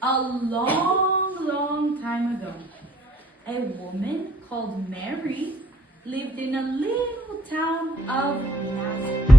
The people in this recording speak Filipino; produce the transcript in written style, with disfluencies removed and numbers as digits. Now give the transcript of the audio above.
A long time ago, a woman called Mary lived in a little town of Nazareth.